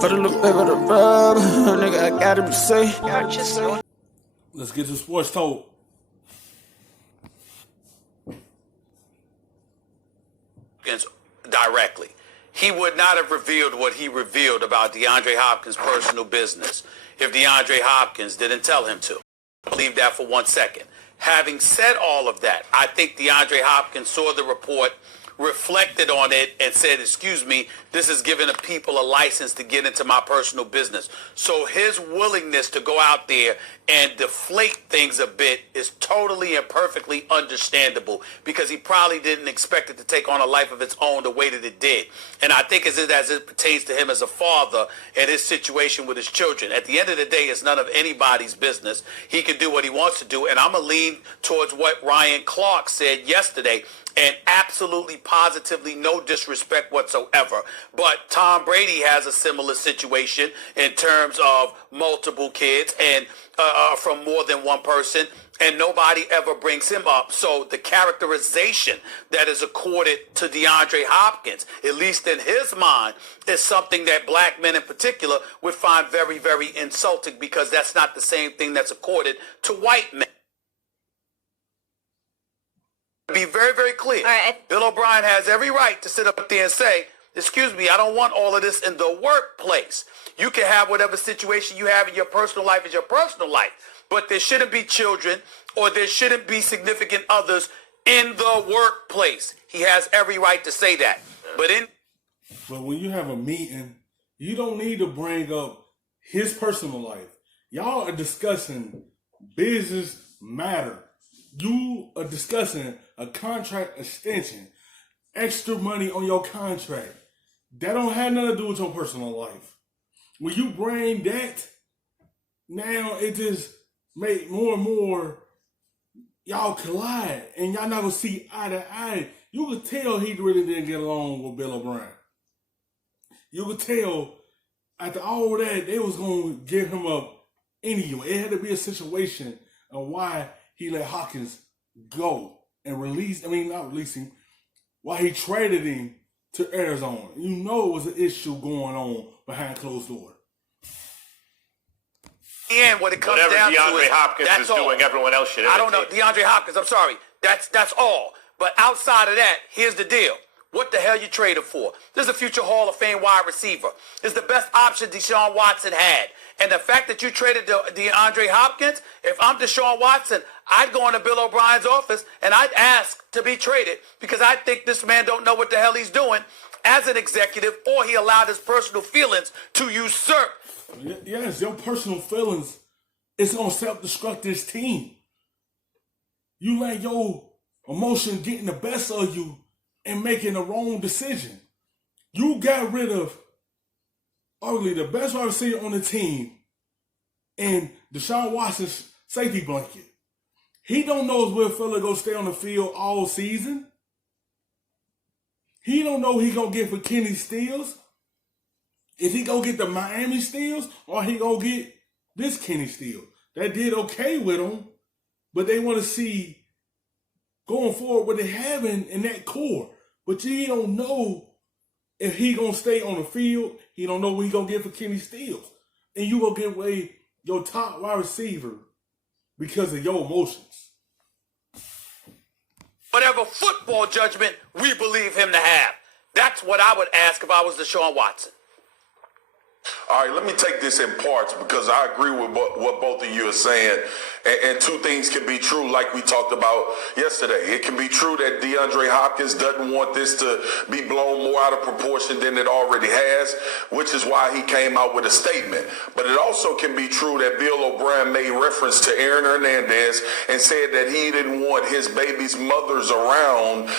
Put a little bit of the rub, nigga, I gotta be safe. Let's get to sports talk. Directly. He would not have revealed what he revealed about DeAndre Hopkins' personal business if DeAndre Hopkins didn't tell him to. Believe that for 1 second. Having said all of that, I think DeAndre Hopkins saw the report, reflected on it, and said, excuse me, this is giving the people a license to get into my personal business. So his willingness to go out there and deflate things a bit is totally and perfectly understandable, because he probably didn't expect it to take on a life of its own the way that it did. And I think as it pertains to him as a father and his situation with his children, at the end of the day, it's none of anybody's business. He can do what he wants to do. And I'm going to lean towards what Ryan Clark said yesterday, and absolutely positively no disrespect whatsoever. But Tom Brady has a similar situation in terms of multiple kids and from more than one person, and nobody ever brings him up. So the characterization that is accorded to DeAndre Hopkins, at least in his mind, is something that black men in particular would find very, very insulting, because that's not the same thing that's accorded to white men. Be very, very clear. Bill O'Brien has every right to sit up there and say, excuse me, I don't want all of this in the workplace. You can have whatever situation you have in your personal life is your personal life, but there shouldn't be children or there shouldn't be significant others in the workplace. He has every right to say that. But when you have a meeting, you don't need to bring up his personal life. Y'all are discussing business matter. You are discussing a contract extension, extra money on your contract. That don't have nothing to do with your personal life. When you bring that, now it just make more and more y'all collide, and y'all not gonna see eye to eye. You could tell he really didn't get along with Bill O'Brien. You could tell after all that they was gonna give him up anyway. It had to be a situation of why he let Hopkins go and not release him, why he traded him to Arizona. You know it was an issue going on behind closed doors. And what it comes Whatever down DeAndre to is, Hopkins that's is all. doing, everyone else should imitate. I don't know, DeAndre Hopkins, I'm sorry. That's all. But outside of that, here's the deal. What the hell you traded for? This is a future Hall of Fame wide receiver. It's the best option Deshaun Watson had. And the fact that you traded DeAndre Hopkins, if I'm Deshaun Watson, I'd go into Bill O'Brien's office and I'd ask to be traded, because I think this man don't know what the hell he's doing as an executive, or he allowed his personal feelings to usurp. Yes, your personal feelings is going to self-destruct this team. You let your emotion getting the best of you and making the wrong decision. You got rid of arguably the best wide receiver on the team and Deshaun Watson's safety blanket. He don't know if Will Fuller gonna stay on the field all season. He don't know he gonna get for Kenny Stills. Is he gonna get the Miami Stills, or he gonna get this Kenny Stills? That did okay with him, but they want to see going forward what they have in that core. But you don't know if he gonna stay on the field. He don't know what he gonna get for Kenny Stills. And you gonna give away your top wide receiver because of your emotions. Whatever football judgment we believe him to have. That's what I would ask if I was Deshaun Watson. All right, let me take this in parts, because I agree with what both of you are saying. And two things can be true, like we talked about yesterday. It can be true that DeAndre Hopkins doesn't want this to be blown more out of proportion than it already has, which is why he came out with a statement. But it also can be true that Bill O'Brien made reference to Aaron Hernandez and said that he didn't want his baby's mothers around.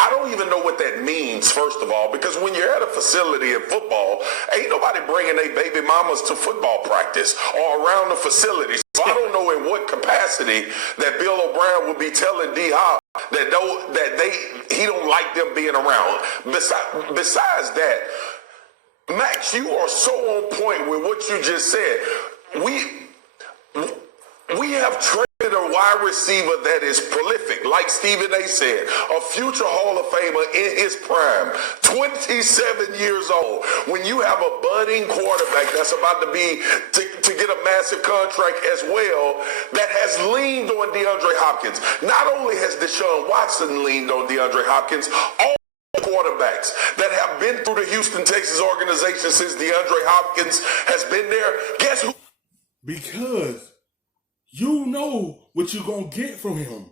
I don't even know what that means, first of all, because when you're at a facility in football, ain't nobody bringing their baby mamas to football practice or around the facility. So I don't know in what capacity that Bill O'Brien would be telling D-Hop that he don't like them being around. Besides that, Max, you are so on point with what you just said. We have traded wanted a wide receiver that is prolific, like Stephen A. said, a future Hall of Famer in his prime, 27 years old. When you have a budding quarterback that's about to get a massive contract as well, that has leaned on DeAndre Hopkins. Not only has Deshaun Watson leaned on DeAndre Hopkins, all quarterbacks that have been through the Houston Texans organization since DeAndre Hopkins has been there, guess who? Because you know what you're going to get from him.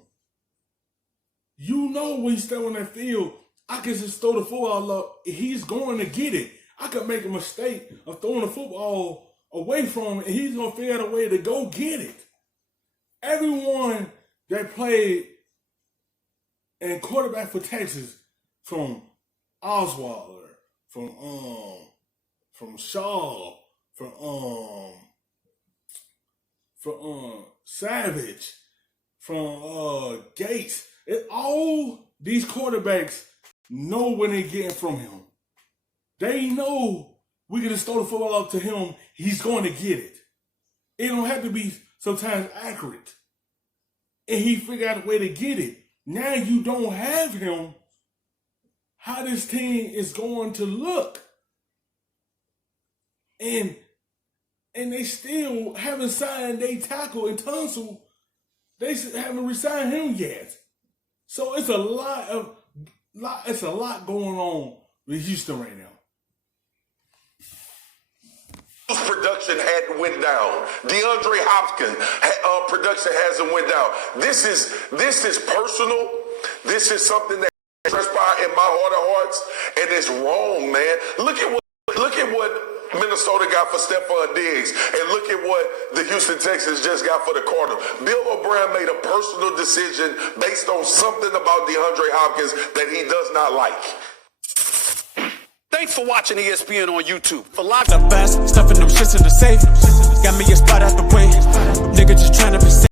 You know when you step on that field, I can just throw the football up. He's going to get it. I could make a mistake of throwing the football away from him, and he's going to figure out a way to go get it. Everyone that played and quarterback for Texas, from Osweiler, from Shaw, from Savage, from Gates. All these quarterbacks know when they're getting from him. They know we can just throw the football up to him, he's going to get it. It don't have to be sometimes accurate. And he figured out a way to get it. Now you don't have him. How this team is going to look. And they still haven't signed their tackle and Tunsil. They haven't resigned him yet. So it's a lot going on with Houston right now. Production hadn't went down. DeAndre Hopkins production hasn't went down. This is personal. This is something that transpired in my heart of hearts, and it's wrong, man. Look at what Minnesota got for Stephon Diggs, and look at what the Houston Texans just got for the corner. Bill O'Brien made a personal decision based on something about DeAndre Hopkins that he does not like. Thanks for watching ESPN on YouTube. For live the best stuff in them shits in the safe. Got me a spot at the